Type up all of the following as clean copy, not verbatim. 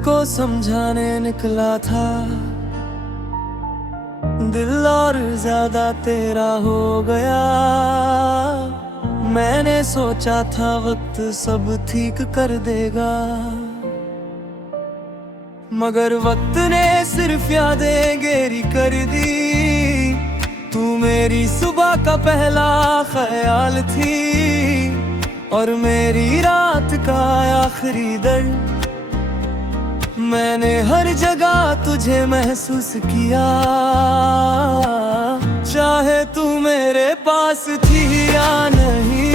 को समझाने निकला था, दिल और ज्यादा तेरा हो गया। मैंने सोचा था वक्त सब ठीक कर देगा, मगर वक्त ने सिर्फ यादें गहरी कर दी। तू मेरी सुबह का पहला ख्याल थी और मेरी रात का आखिरी दर्द। मैंने हर जगह तुझे महसूस किया, चाहे तू मेरे पास थी या नहीं।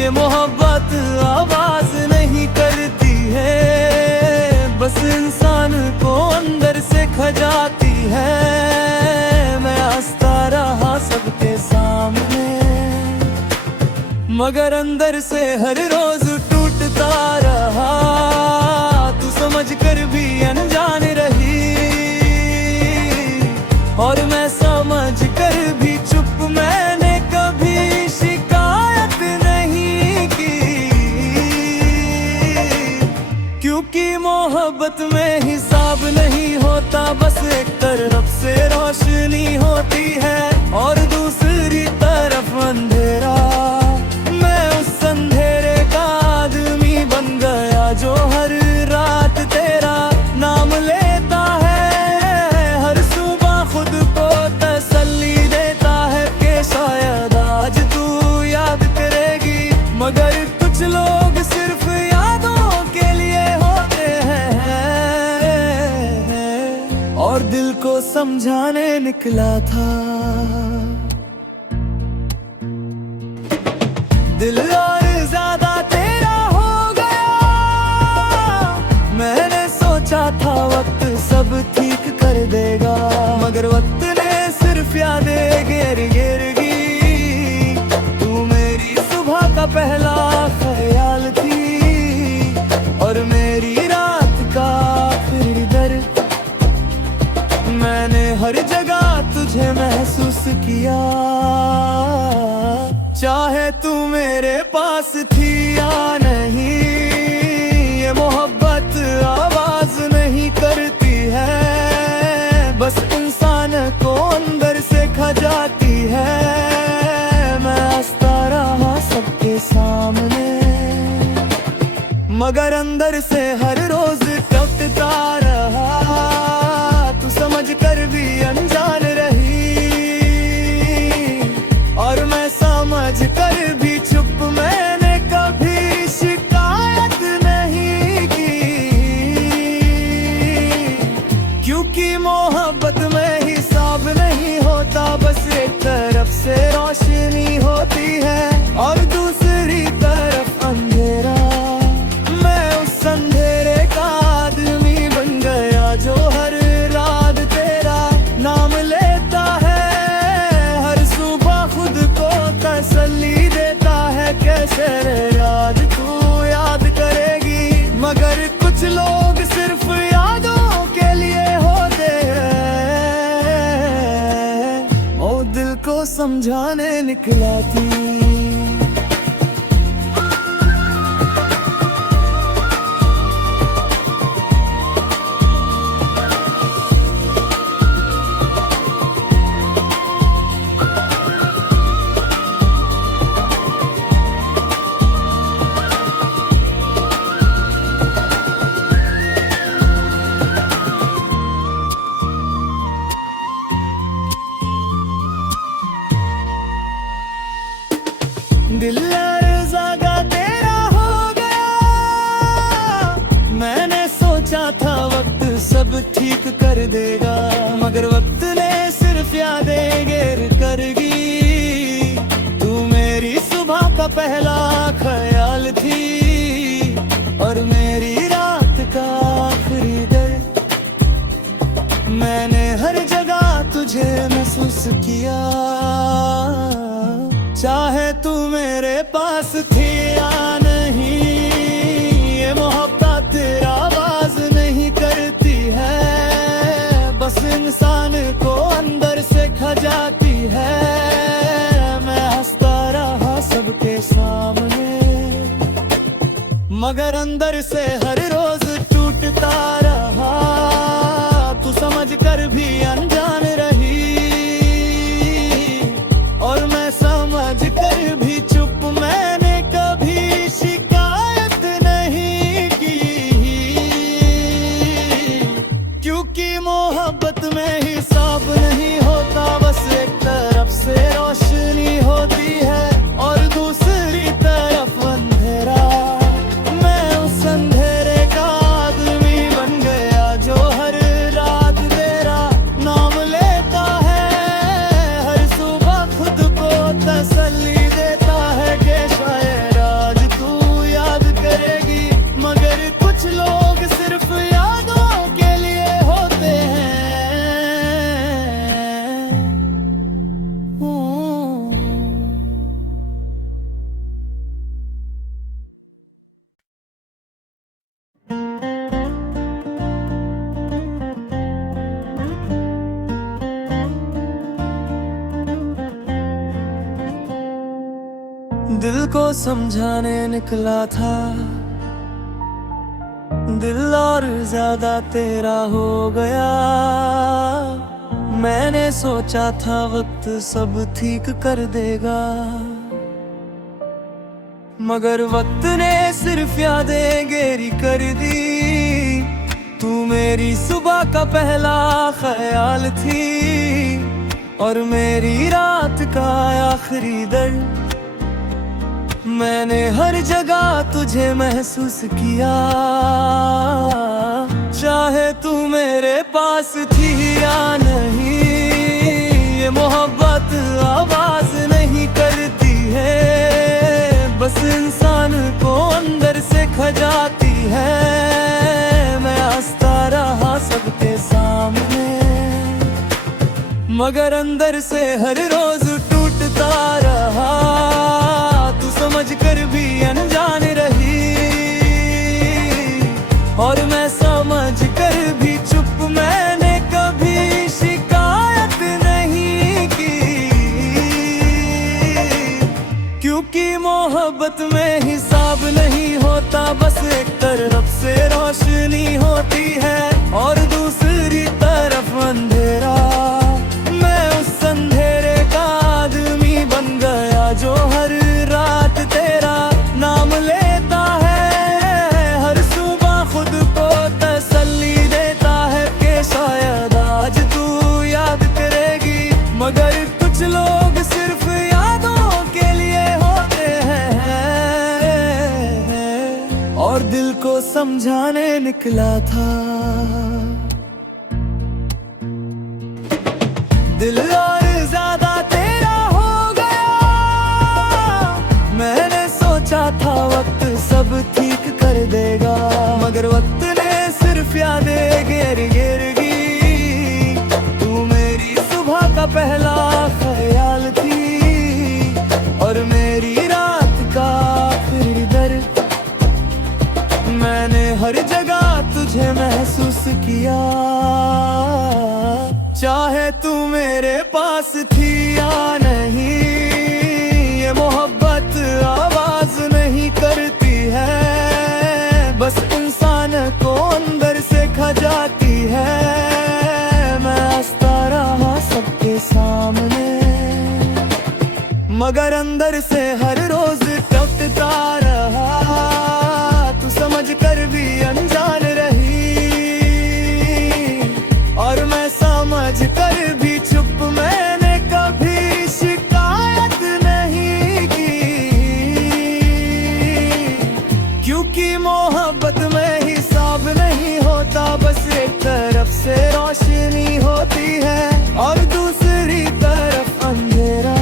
ये मोहब्बत आवाज नहीं करती है, बस इंसान को अंदर से खा जाती है। मैं हंसता रहा सबके सामने, मगर अंदर से हर रोज टूटता रहा। तू समझ कर भी अनजान रही और मैं समझ कर भी चुप। मैंने कभी शिकायत नहीं की, क्योंकि मोहब्बत में हिसाब नहीं होता। बस एक तरफ से रोशनी होती है और दूसरी तरफ अंधेरा। मैं उस अंधेरे का आदमी बन गया जो हर रात तेरा नाम लेता है। हर सुबह खुद को तसल्ली देता है कि शायद आज तू याद करेगी। मगर कुछ लोग सिर्फ यादों के लिए होते हैं और दिल को समझाने निकला था। दिल और ज्यादा तेरा हो गया। मैंने सोचा था वक्त सब ठीक कर देगा, मगर वक्त ने सिर्फ यादें गिर गिर गई। तू मेरी सुबह का पहला ख्याल थी और मेरी रात का आखिरी दर्द। मैंने हर जगह तुझे महसूस किया, चाहे तू मेरे पास थी या नहीं। ये मोहब्बत आवाज नहीं करती है, बस इंसान को अंदर से खा जाती है। मैं हंसता रहा सबके सामने, मगर अंदर से हर रोज टूटता रहा। तू समझ कर भी अनजान रही और मैं समझ कर भी चुप। मैंने कभी शिकायत नहीं की, क्योंकि मोहब्बत में हिसाब नहीं होता। बस एक तरफ से रोशनी होती है और दूसरी तरफ अंधेरा। मैं उस अंधेरे का आदमी बन गया जो हर रात तेरा नाम लेता है। हर सुबह खुद को तसल्ली देता है, कैसे याद तू याद करेगी। मगर कुछ लोग सिर्फ यादों के लिए होते हैं। ओ दिल को समझाने निकला थी। दिल और ज़्यादा तेरा हो गया। मैंने सोचा था वक्त सब ठीक कर देगा, मगर वक्त ने सिर्फ यादें गिर कर गई। तू मेरी सुबह का पहला ख्याल थी और मेरी रात का आखिरी दर्द। मैंने हर जगह तुझे महसूस किया, चाहे तू मेरे पास थी या नहीं। ये मोहब्बत आवाज नहीं करती है, बस इंसान को अंदर से खा जाती है। मैं हंसता रहा सबके सामने, मगर अंदर से हर रोज टूटता क्योंकि मोहब्बत में हिसाब नहीं होता, बस एक तरफ से रोशनी होती है और दूसरी तरफ अंधेरा। मैं उस अंधेरे का आदमी बन गया जो हर रात तेरा नाम लेता है। हर सुबह खुद को तसल्ली देता है कि शायद आज तू याद करेगी, मगर कुछ लोग सिर्फ यादों के लिए होते हैं। दिल को समझाने निकला था, दिल और ज्यादा तेरा हो गया। मैंने सोचा था वक्त सब ठीक कर देगा, मगर वक्त ने सिर्फ यादें गहरी कर दी। तू मेरी सुबह का पहला ख्याल थी और मेरी रात का आखिरी दर्द। मैंने हर जगह तुझे महसूस किया, चाहे तू मेरे पास थी या नहीं। ये मोहब्बत आवाज नहीं करती है, बस इंसान को अंदर से खजाती है। मैं हंसता रहा सबके सामने, मगर अंदर से हर रोज टूटता रहा। तू समझ कर भी अनजान रही और मैं समझ कर भी चुप। मैंने कभी शिकायत नहीं की, क्योंकि मोहब्बत में हिसाब नहीं होता, बस एक तरफ से रोशनी होती है और दूसरी तरफ अंधेरा। मैं उस अंधेरे का आदमी बन गया जो हर रात तेरा नाम लेता है। हर सुबह खुद को तसल्ली देता है कि शायद आज तू याद करेगी, मगर कुछ लोग सिर्फ यादों के लिए होते हैं। और दिल को समझाने निकला था, दिल और ज्यादा तेरा हो गया। मैंने सोचा था वक्त सब ठीक कर देगा, मगर वक्त ने सिर्फ यादें गिर तू मेरी सुबह का पहला ख्याल थी और मेरी रात का आखिरी दर्द। मैंने हर जगह तुझे महसूस किया, चाहे तू मेरे पास थी या नहीं। ये मोहब्बत आवाज नहीं करती है, बस इंसान को अंदर से खजाती है। मैं हंसता रहा सबके सामने, मगर अंदर से हर रोज टूटता रहा। तू समझ कर भी अनजान रही और मैं समझ कर भी चुप। मैंने कभी शिकायत नहीं की, क्योंकि मोहब्बत में हिसाब नहीं होता, बस एक तरफ से रोशनी होती है और दूसरी तरफ अंधेरा।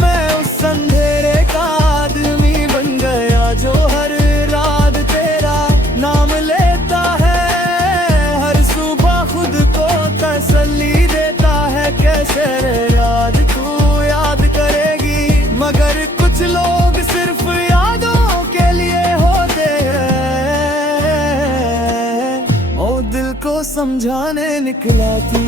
मैं उस अंधेरे का आदमी बन गया जो हर रात तेरा नाम लेता है। हर सुबह खुद को तसल्ली देता है, कैसे आज तू याद करेगी, मगर कुछ लोग सिर्फ यादों के लिए होते हैं। ओ दिल को समझाने निकला थी।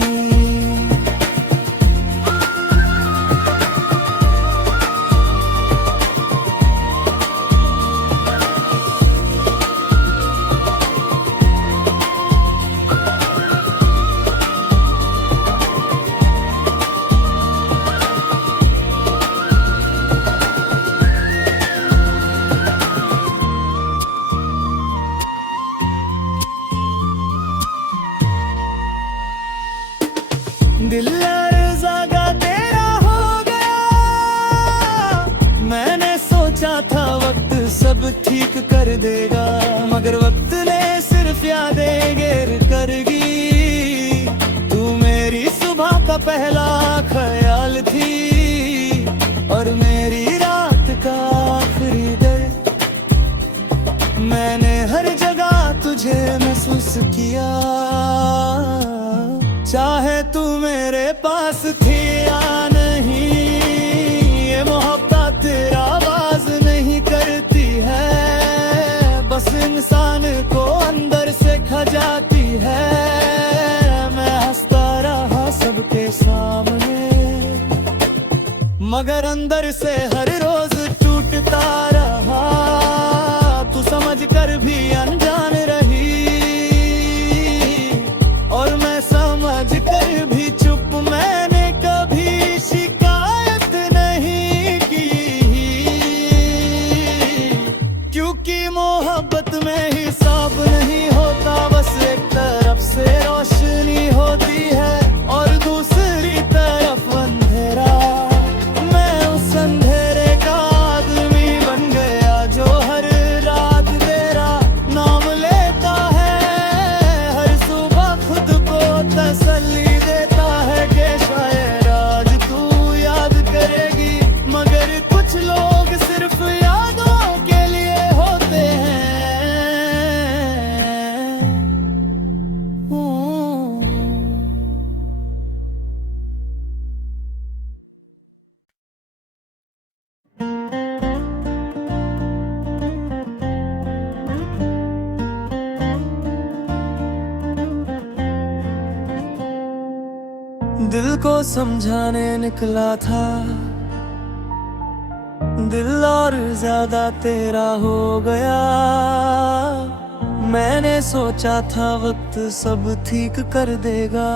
दिल लर्ज़ादा तेरा हो गया। मैंने सोचा था वक्त सब ठीक कर देगा, मगर वक्त ने सिर्फ यादें गिर कर गी। तू मेरी सुबह का पहला ख्याल थी और मेरी रात का आखिरी दर्द। मैंने हर जगह तुझे महसूस किया, चाहे तू मेरे पास थी या नहीं। ये मोहब्बत तेरा आवाज नहीं करती है, बस इंसान को अंदर से खा जाती है। मैं हंसता रहा सबके सामने, मगर अंदर से हर रोज टूटता रहा। तू समझ कर भी अनजान रही और मैं समझ कर भी चुप। मैंने कभी शिकायत नहीं की, क्योंकि मोहब्बत में हिसाब नहीं होता। बस एक तरफ से रोशनी होती है और दूसरी तरफ अंधेरा। मैं उस अंधेरे का आदमी बन गया जो हर रात तेरा नाम लेता है। हर सुबह खुद को तसल्ली देता है कि शायद आज तू याद करेगी, मगर कुछ लोग सिर्फ यादों के लिए होते हैं। दिल को समझाने निकला था, दिल और ज्यादा तेरा हो गया। मैंने सोचा था वक्त सब ठीक कर देगा,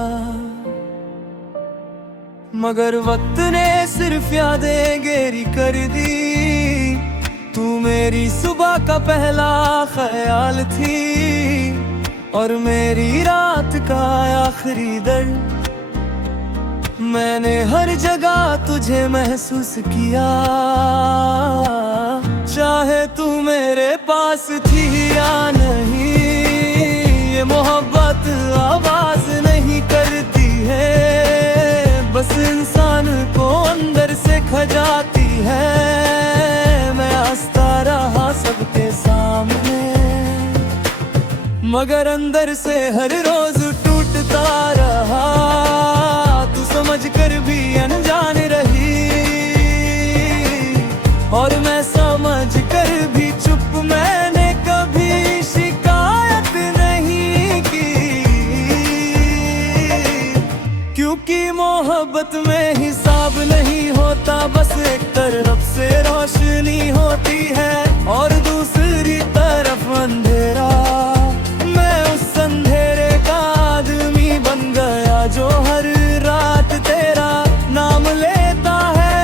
मगर वक्त ने सिर्फ यादें गहरी कर दी। तू मेरी सुबह का पहला ख्याल थी और मेरी रात का आखिरी दर्द। मैंने हर जगह तुझे महसूस किया, चाहे तू मेरे पास थी या नहीं। ये मोहब्बत आवाज नहीं करती है, बस इंसान को अंदर से खा जाती है। मैं हंसता रहा सबके सामने, मगर अंदर से हर रोज टूटता रहा। तू समझ कर भी अनजान रही और मैं समझ कर भी चुप। मैंने कभी शिकायत नहीं की, क्योंकि मोहब्बत में हिसाब नहीं होता। बस एक तरफ से रोशनी होती है और दूसरी तरफ अंधेरा। मैं उस अंधेरे का आदमी बन गया जो हर रात तेरा नाम लेता है।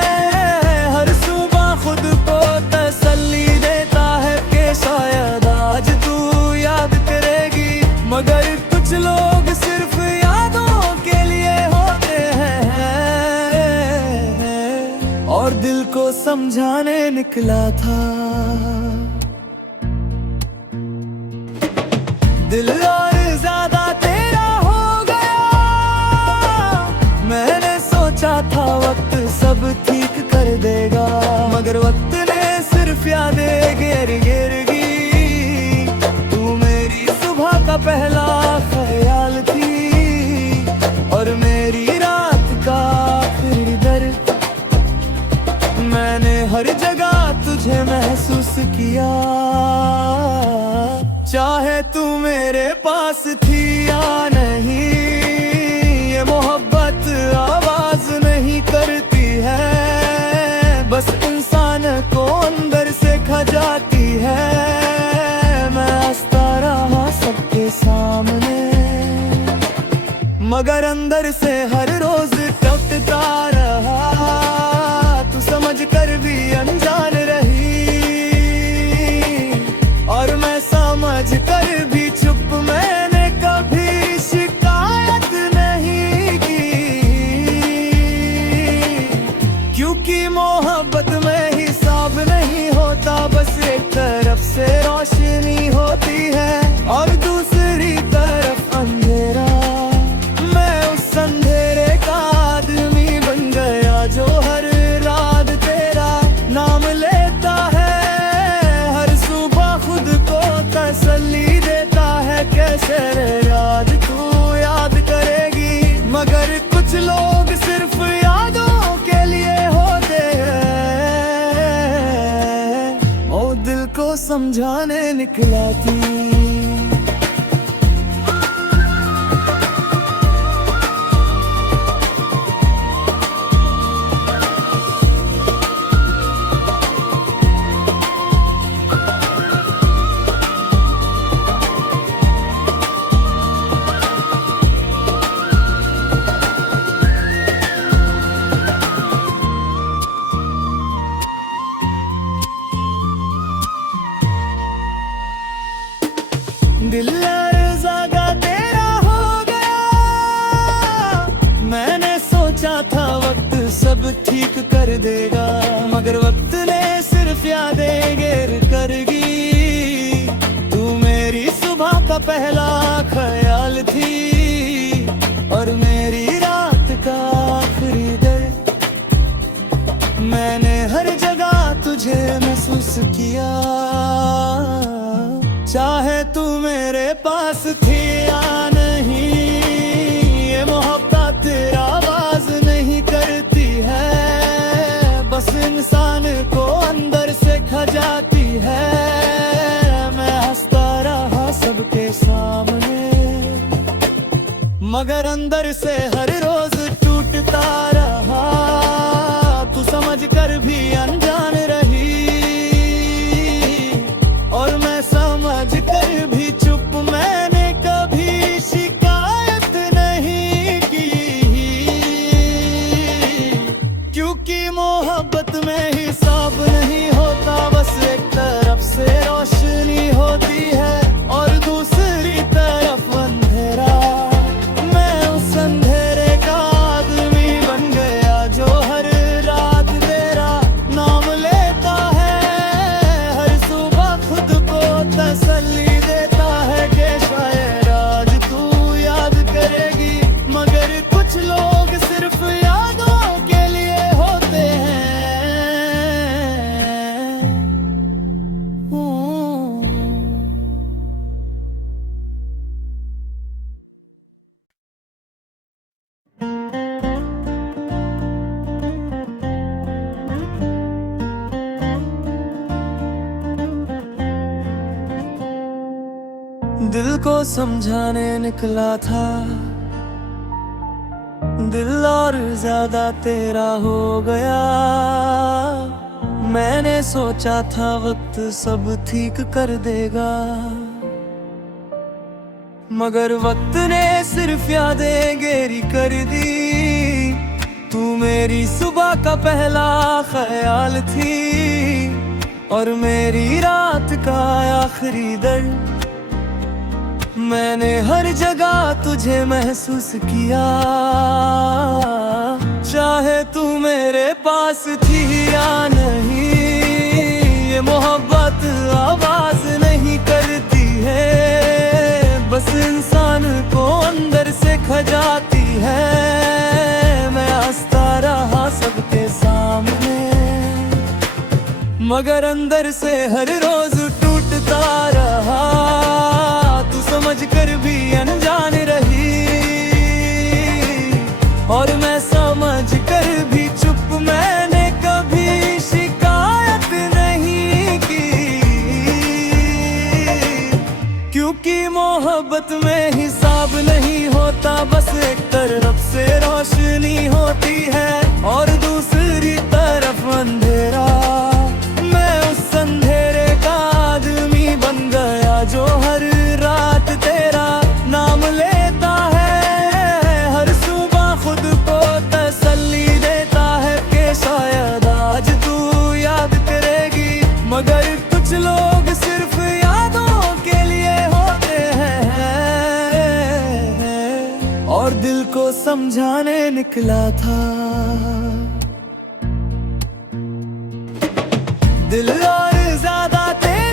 हर सुबह खुद को तसल्ली देता है कि शायद आज तू याद करेगी, मगर कुछ लोग सिर्फ यादों के लिए होते हैं। और दिल को समझाने निकला था, दिल और ज्यादा तेरा हो गया। मैंने सोचा था वक्त सब ठीक कर देगा, मगर वक्त ने सिर्फ यादें गिर गिर गी। तू मेरी सुबह का पहला ख्याल थी और मेरी रात का आखिरी दर्द। मैंने हर जगह तुझे महसूस किया, चाहे तू मेरे पास थी या नहीं। ये मोहब्बत आवाज नहीं करती है, बस इंसान को अंदर से खा जाती है। मैं हंसता रहा सबके सामने, मगर अंदर से हर रोज टूटता रहा। तू समझ कर भी अनजान रही और मैं समझ कर भी चुप। मैंने कभी शिकायत नहीं की, तरफ से रोशनी होती है और दूसरी तरफ अंधेरा। मैं उस अंधेरे का आदमी बन गया जो हर रात तेरा नाम लेता है। हर सुबह खुद को तसल्ली देता है, कैसे याद तू याद करेगी। मगर कुछ लोग सिर्फ यादों के लिए होते हैं, ओ दिल को समझाने निकला थी। दिल ज़्यादा तेरा हो गया। मैंने सोचा था वक्त सब ठीक कर देगा, मगर वक्त ने सिर्फ यादें गिर कर गी। तू मेरी सुबह का पहला ख्याल थी और मेरी रात का आखिरी दिन। मैंने हर जगह तुझे महसूस किया, चाहे तू मेरे पास थी या नहीं। ये मोहब्बत तेरा आवाज नहीं करती है, बस इंसान को अंदर से खा जाती है। मैं हंसता रहा सबके सामने, मगर अंदर से हर रोज टूटता रहा। तू समझ कर भी अनजान रही और मैं समझ कर भी चुप। मैंने कभी शिकायत नहीं की, क्योंकि मोहब्बत में हिसाब नहीं होता। बस एक तरफ से रोशनी होती है और दूसरी तरफ अंधेरा। मैं उस अंधेरे का आदमी बन गया जो हर रात तेरा नाम लेता है। हर सुबह खुद को तसल्ली देता है कि शायद आज तू याद करेगी। मगर कुछ लोग सिर्फ यादों के लिए होते हैं। दिल को समझाने निकला था, दिल और ज्यादा तेरा हो गया। मैंने सोचा था वक्त सब ठीक कर देगा, मगर वक्त ने सिर्फ यादें गहरी कर दी। तू मेरी सुबह का पहला ख्याल थी और मेरी रात का आखिरी दर्द। मैंने हर जगह तुझे महसूस किया, चाहे तू मेरे पास थी या नहीं। ये मोहब्बत आवाज नहीं करती है, बस इंसान को अंदर से खा जाती है। मैं हंसता रहा सबके सामने, मगर अंदर से हर रोज टूटता रहा। तू समझ कर भी अनजान रही और मैं समझ कर भी चुप। मैंने कभी शिकायत नहीं की, क्योंकि मोहब्बत में हिसाब नहीं होता। बस एक तरफ से रोशनी होती है और दूसरी तरफ अंधेरा। मैं उस अंधेरे का आदमी बन गया जो हर रात तेरा नाम लेता है। हर सुबह खुद को तसल्ली देता है कि शायद आज तू याद करेगी। मगर कुछ लोग सिर्फ यादों के लिए होते हैं और दिल को समझाने निकला था। दिल और ज्यादा तेरा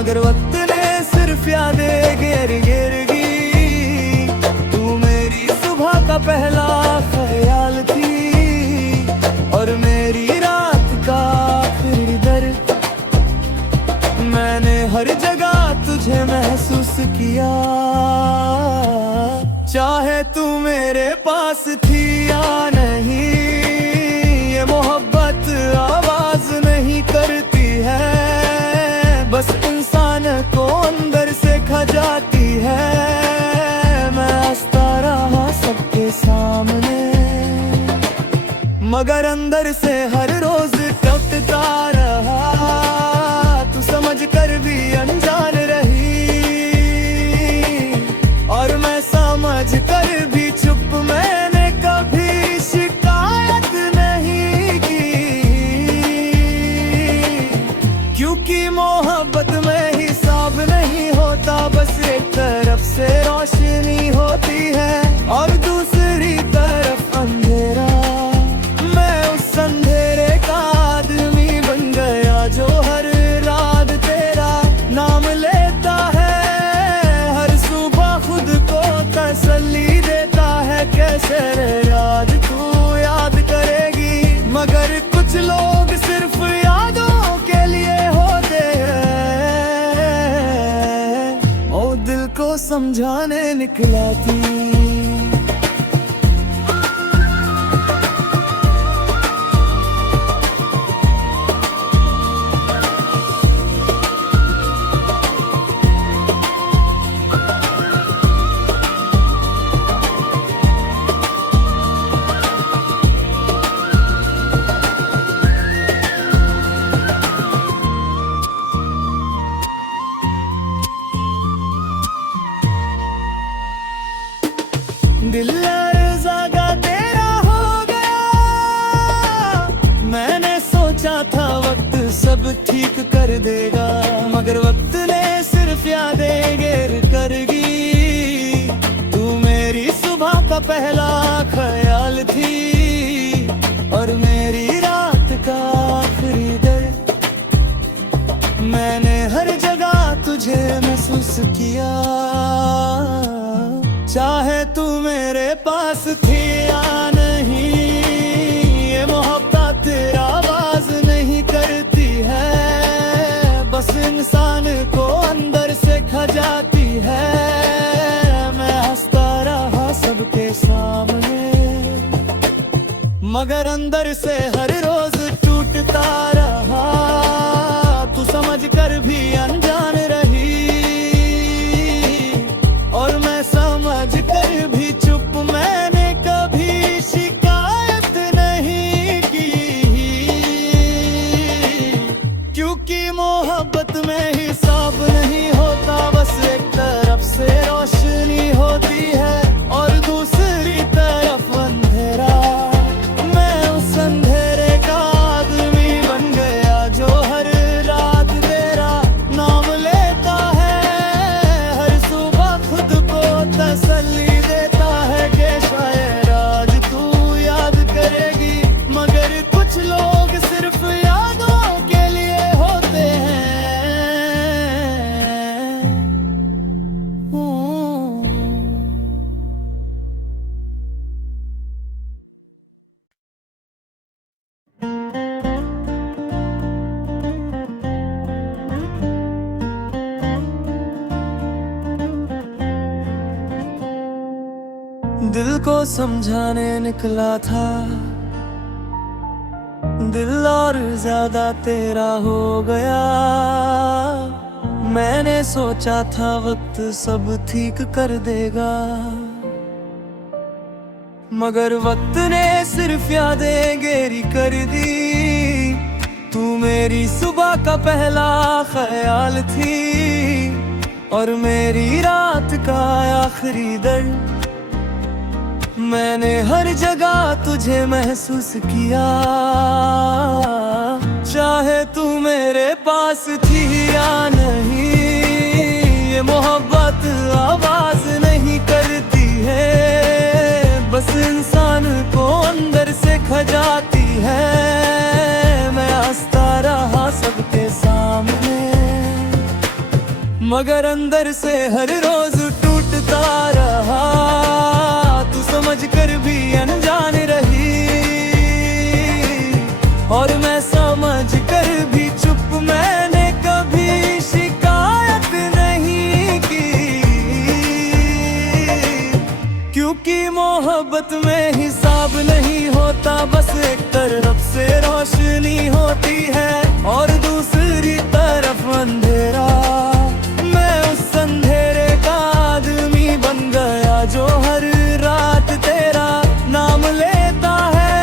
मगर वक्त ने सिर्फ यादें घेर घेर गी। तू मेरी सुबह का पहला ख्याल थी और मेरी रात का आखिरी दर्द। मैंने हर जगह तुझे महसूस किया, चाहे तू मेरे पास थी या नहीं। ये मोहब्बत आवाज नहीं करती है, बस इंसान को अंदर से खा जाती है। मैं हंसता रहा सबके सामने, मगर अंदर से हर रोज टूटता रहा। तू समझ कर भी अनजान रही और मैं समझ कर भी चुप। मैंने कभी शिकायत नहीं की, क्योंकि मोहब्बत में हिसाब नहीं होता। बस एक तरफ से रोशनी होती है और दूसरी तरफ अंधेरा। मैं उस अंधेरे का आदमी बन गया जो हर रात तेरा नाम लेता है। हर सुबह खुद को तसल्ली देता है, कैसे याद तू याद करेगी। मगर कुछ लोग सिर्फ यादों के लिए होते हैं, ओ दिल को समझाने निकला थी। दिल लर्ज़ागा तेरा हो गया। मैंने सोचा था वक्त सब ठीक कर देगा, मगर वक्त ने सिर्फ यादें घेर कर गी। तू मेरी सुबह का पहला ख्याल थी और मेरी रात का आखिरी दर्द। मैंने हर जगह तुझे महसूस किया, चाहे तू मेरे पास थी या नहीं। ये मोहब्बत तेरा आवाज नहीं करती है, बस इंसान को अंदर से खा जाती है। मैं हंसता रहा सबके सामने, मगर अंदर से हर रोज टूटता रहा। तू समझ कर भी अनजान रही और मैं समझ कर भी चुप। मैंने कभी शिकायत नहीं की, क्योंकि मोहब्बत में हिसाब नहीं होता। बस एक तरफ से रोशनी होती है और दूसरी तरफ अंधेरा। मैं उस अंधेरे का आदमी बन गया जो हर रात तेरा नाम लेता है। हर सुबह खुद को तसल्ली देता है कि शायद आज तू याद करेगी। मगर कुछ लोग सिर्फ यादों के लिए होते हैं। दिल को समझाने निकला था, दिल और ज्यादा तेरा हो गया। मैंने सोचा था वक्त सब ठीक कर देगा, मगर वक्त ने सिर्फ यादें घेरी कर दी। तू मेरी सुबह का पहला ख्याल थी और मेरी रात का आखिरी दर्द। मैंने हर जगह तुझे महसूस किया, चाहे तू मेरे पास थी या नहीं। ये मोहब्बत आवाज नहीं करती है, बस इंसान को अंदर से खा जाती है। मैं हंसता रहा सबके सामने, मगर अंदर से हर रोज टूटता रहा। तू समझ कर भी अनजान रही और मैं समझ कर भी चुप। मैंने कभी शिकायत नहीं की, क्योंकि मोहब्बत में हिसाब नहीं होता। बस एक तरफ से रोशनी होती है और दूसरी तरफ अंधेरा। मैं उस अंधेरे का आदमी बन गया जो हर रात तेरा नाम लेता है।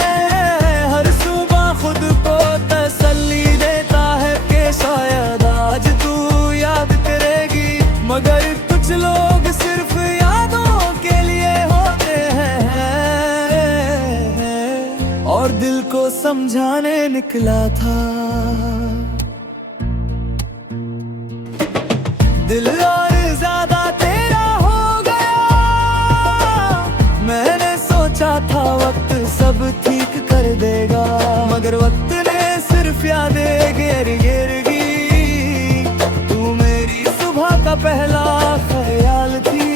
हर सुबह खुद को तसल्ली देता है कि शायद आज तू याद करेगी। मगर कुछ लोग सिर्फ यादों के लिए होते हैं और दिल को समझाने निकला था। दिल और ज्यादा तेरा हो गया। मैंने सोचा था वक्त सब ठीक कर देगा, मगर वक्त ने सिर्फ यादें घेर गी। तू मेरी सुबह का पहला ख्याल थी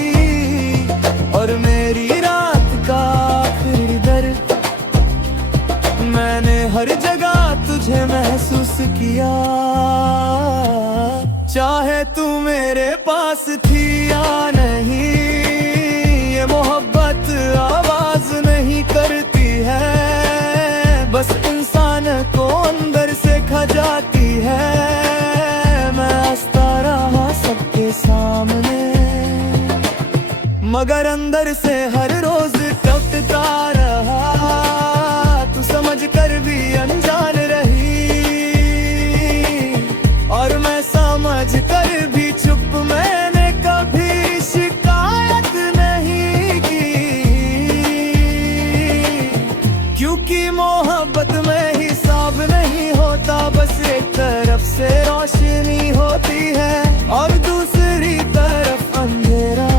और मेरी रात का आखिरी दर्द। मैंने हर जगह तुझे महसूस किया, चाहे तू मेरे पास थी या नहीं। ये मोहब्बत आवाज नहीं करती है, बस इंसान को अंदर से खा जाती है। मैं हंसता रहा सबके सामने, मगर अंदर से हर रोज टूटता रहा। तू समझ कर भी अनजान रही और मैं समझ कर भी चुप। मैंने कभी शिकायत नहीं की, क्योंकि मोहब्बत में हिसाब नहीं होता। बस एक तरफ से रोशनी होती है और दूसरी तरफ अंधेरा।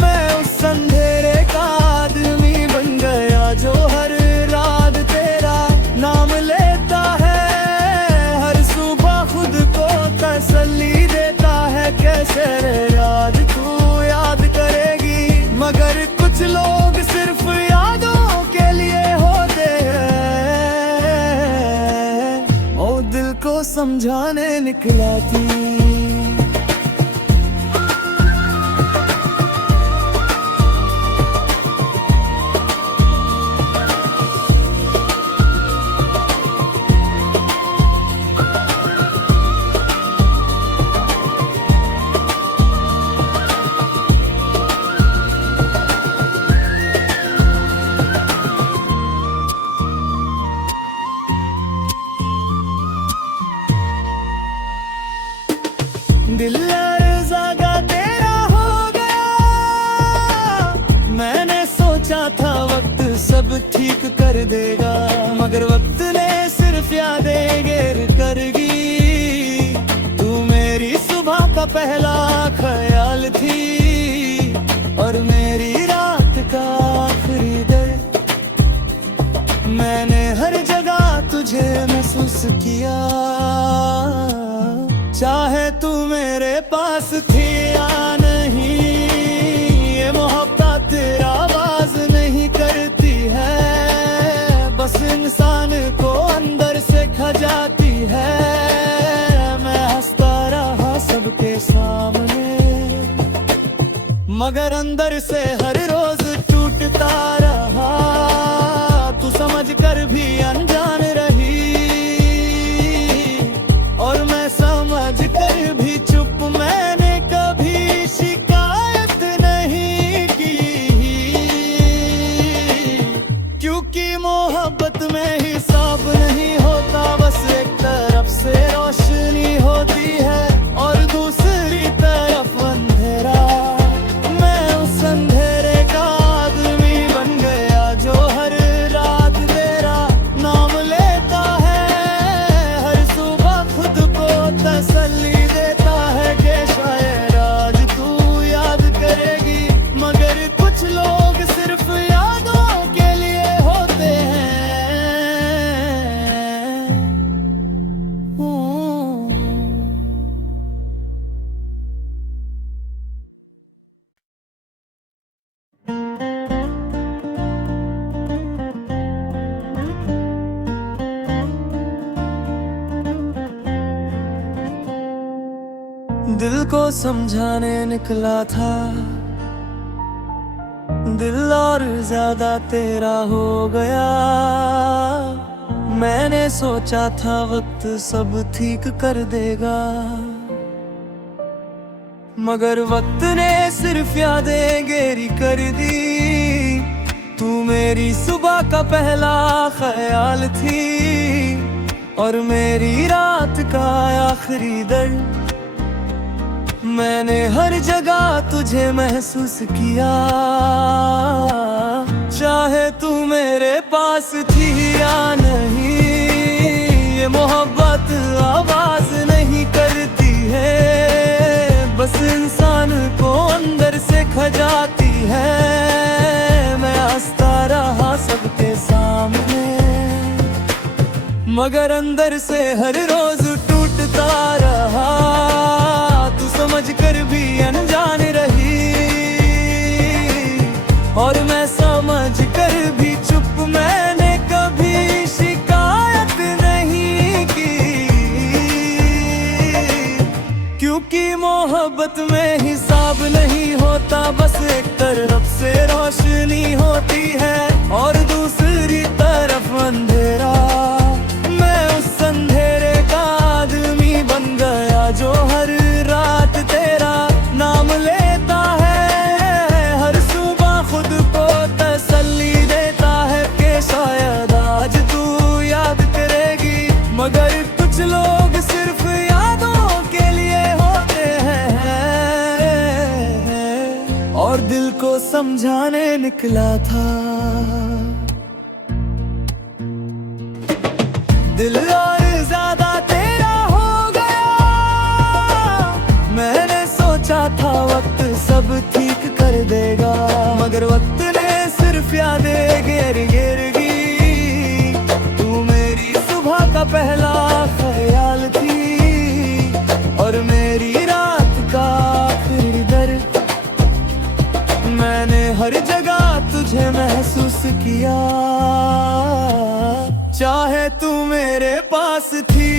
मैं उस अंधेरे का आदमी बन गया जो हर रात तेरा नाम लेता है। हर सुबह खुद को तसल्ली देता है, कैसे याद तू याद करेगी। मगर कुछ लोग सिर्फ यादों के लिए होते हैं, ओ दिल को समझाने निकला थी। दिल जागा तेरा हो गया। मैंने सोचा था वक्त सब ठीक कर देगा, मगर वक्त ने सिर्फ यादें घेर कर गी। तू मेरी सुबह का पहला ख्याल थी और मेरी रात का आखिरी दर्द। मैंने हर जगह तुझे महसूस किया, चाहे तू मेरे पास थी या नहीं। ये मोहब्बत तेरा आवाज नहीं करती है, बस इंसान को अंदर से खा जाती है। मैं हंसता रहा सबके सामने, मगर अंदर से हर रोज टूटता रहा। तू समझ कर भी अनजान रही और मैं समझ कर भी चुप। मैंने कभी शिकायत नहीं की, क्योंकि मोहब्बत में हिसाब नहीं होता। बस एक तरफ से रोशनी होती है और दूसरी तरफ अंधेरा। मैं उस अंधेरे का आदमी बन गया जो हर रात तेरा नाम दिल को समझाने निकला था, दिल और ज्यादा तेरा हो गया। मैंने सोचा था वक्त सब ठीक कर देगा, मगर वक्त ने सिर्फ यादें गेरी कर दी। तू मेरी सुबह का पहला ख्याल थी और मेरी रात का आखिरी दर्द। मैंने हर जगह तुझे महसूस किया, चाहे तू मेरे पास थी या नहीं। ये मोहब्बत आवाज नहीं करती है, बस इंसान को अंदर से खजाती है। मैं हंसता रहा सबके सामने, मगर अंदर से हर रोज टूटता रहा। तू समझ कर भी अनजान रही और मैं समझ कर भी चुप। मैंने कभी शिकायत नहीं की, क्योंकि मोहब्बत में हिसाब नहीं होता। बस एक तरफ से रोशनी होती है और दूसरी तरफ अंधेरा। मैं उस अंधेरे का आदमी बन गया जो हर रात तेरा नाम लेता है। हर सुबह खुद को तसल्ली देता है कि शायद आज तू याद करेगी, मगर कुछ लोग सिर्फ यादों के लिए होते हैं। और दिल को समझाने निकला था, दिल और ज्यादा तेरा हो गया। मैंने सोचा था वक्त सब ठीक कर देगा, मगर वक्त ने सिर्फ यादें घेर घेर गी। तू मेरी सुबह का पहला ख्याल थी और मेरी रात का आखिरी दर्द। मैंने हर जगह तुझे महसूस किया, चाहे तू मेरे पास थी